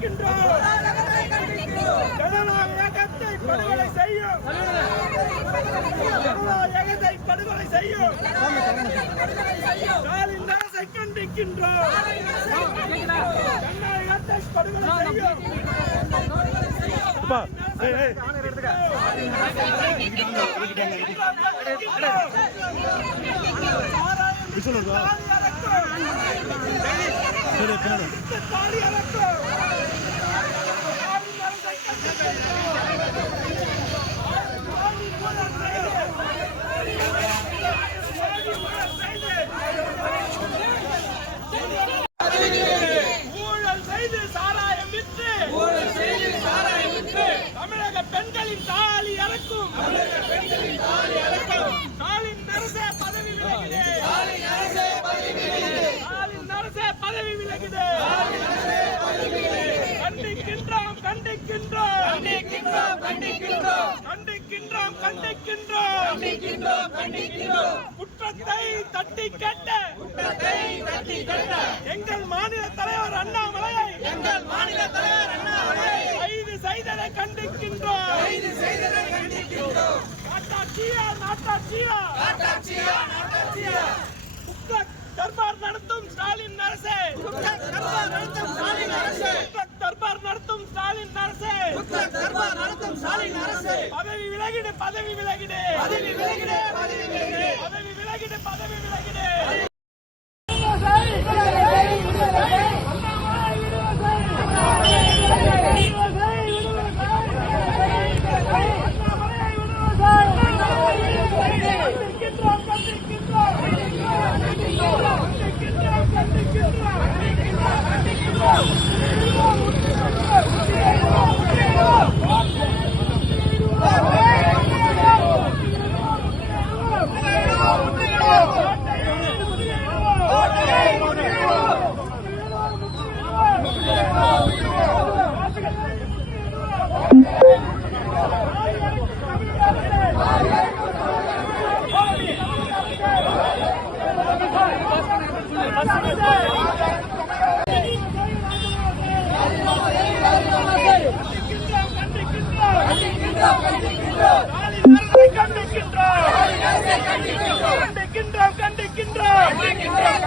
கண்டிக்கின்றோம் ஜனநாயகத்தை படுகொலை செய்யும் ஜனநாயகத்தை படுகொலை செய்யும் ஸ்டாலின் அரசை கண்டிக்கின்றோம் ஜனநாயகத்தை படுகொலை செய்யும் பெண்களின் தாலி அறக்கும் தமிழக பெண்களின் தாலி அறக்கும் ஸ்டாலின் அரசே பதவி விலகுது. ஸ்டாலின் அரசே பதவி விலகுது. ஸ்டாலின் அரசே பதவி விலகுது. கண்டிக்கின்றோம் கண்டிக்கின்றோம். கண்டிக்கின்றோம் கண்டிக்கின்றோம். கண்டிக்கின்றோம் கண்டிக்கின்றோம். கண்டிக்கின்றோம் கண்டிக்கின்றோம். குற்றத்தை தட்டி கேட்ட குற்றத்தை தட்டி கேட்ட எங்கள் மாநில தலைவர் அண்ணாமலையை எங்கள் மாநில தலைவர் அண்ணாமலை கைது செய்ததை கண்டிக்கின்றோம் கைது செய்ததை கண்டிக்கின்றோம் நாட்டாட்சியா நாட்டாட்சியா. நாட்டாட்சியா நாட்டாட்சியா. குற்ற தர்பார் நடத்தும் ஸ்டாலின் அரசே. தர்பார் நடத்தும் ஸ்டாலின் அரசே. தர்பார் நடத்தும் ஸ்டாலின் அரசே. தர்பார் நடத்தும் ஸ்டாலின் அரசே. பதவி விலகிடு பதவி விலகிடு. கண்டிக்கின்றோம்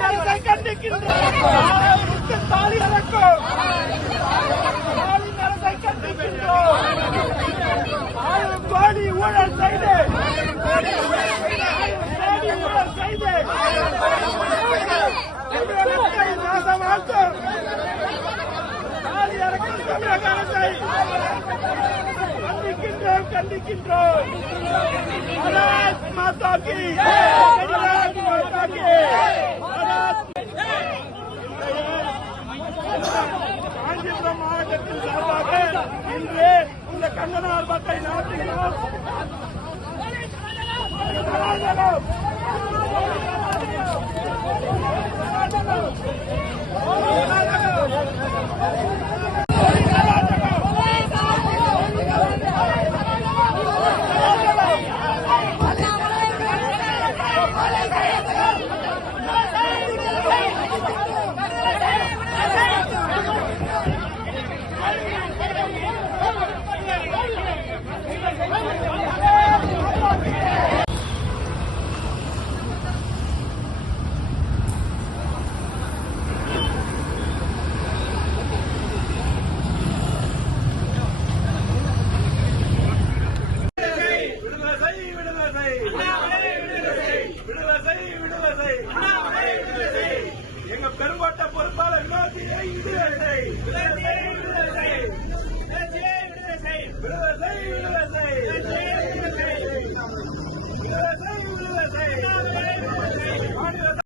தாலிகளை கண்டிக்கின்றோம் தாலிகளுக்கு காஞ்சிபுரம் மாவட்டத்தின் சார்பாக இன்று இந்த கங்கனார் பத்தை நாட்டுகிறோம் Thank you. aí.